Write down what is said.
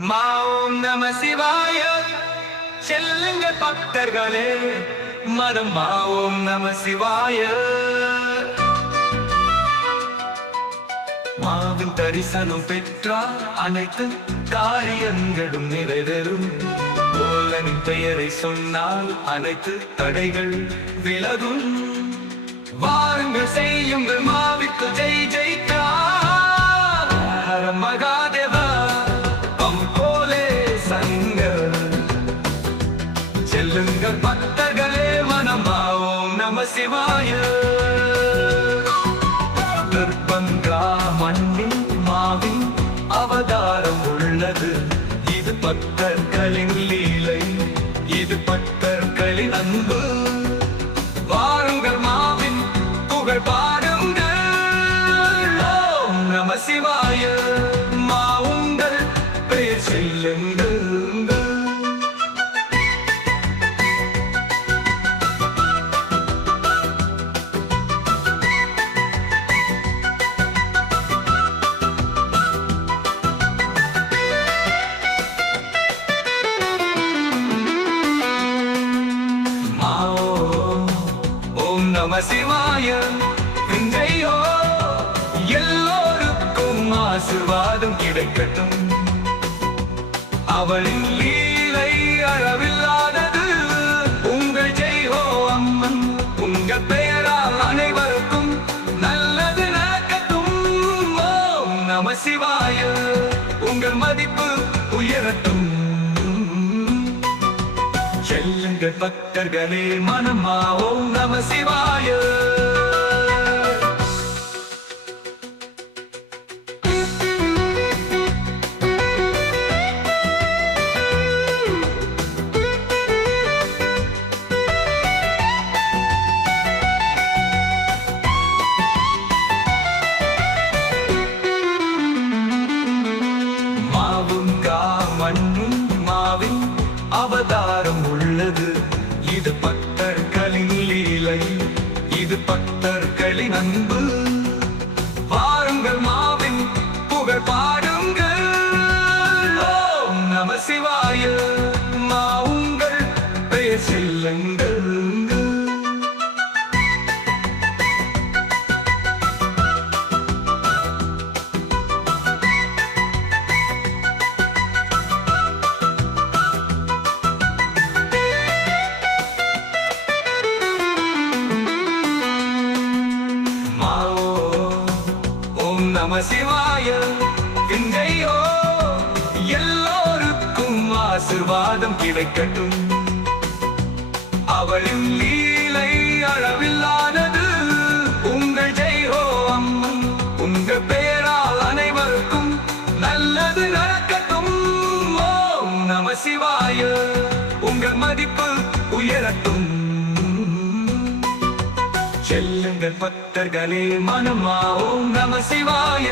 மாவோம் நம சிவாய. செல்லுங்கள் பக்தர்களே, மனம் மாவோம் நம சிவாய. மாவின் தரிசனம் பெற்றால் அனைத்து காரியங்களும் நிறைவேறும். கோலனின் பெயரை சொன்னால் அனைத்து தடைகள் விலகும். வாருங்கள் செய்யுங்கள் மாவிற்கு ஜெய் ஜெய்கார். ஹர மகாதேவா பம் போலே சங்கர். செல்லுங்கள் பக்தர்களே, மனமாவோம் நம சிவாய. தர்பங்கா மண்ணின் மாவின் அவதாரம் உள்ளது. இது பக்தர்களின் லீலை, இது பக்தர்களின் அன்பு. வாருங்கள் மாவின் புகழ் பாடுங்கள். ஓம் நம சிவாய. மா உங்கள் பெயர் செல்லுங்கள். நம சிவாய. இன்றையோ எல்லோருக்கும் ஆசீர்வாதம் கிடைக்கட்டும். அவளின் லீலை அளவில்லாதது. உங்கள் ஜெய்ஹோ அம்மன், உங்கள் பெயரால் அனைவருக்கும் நல்லது நடக்கட்டும். ஓம் நம சிவாய. உங்கள் மதிப்பு உயரட்டும். செல்லுங்கள் பக்தர்களே, மனமா ஓம் நம சிவாய. மாவும் மண்ணும் மாவின் அவதாரம் உள்ளது. இது பக்தர்களின் லீலை, இது பக்தர்களின் அன்பு. வாருங்கள் மாவின் புகழ் பாடுங்கள். ஓம் நம சிவாய. மா உங்கள் பெயர் செல்லுங்கள். நம சிவாய. இன்றையோ எல்லோருக்கும் ஆசீர்வாதம் கிடைக்கட்டும். அவளின் லீலை அளவில்லாதது. உங்கள் ஜெய்ஹோ அம்மன், உங்கள் பெயரால் அனைவருக்கும் நல்லது நடக்கட்டும். ஓம் நம சிவாய. உங்கள் மதிப்பு உயரட்டும். செல்லுங்கள் பக்தர்களே, மனமா ஓம் நம சிவாய.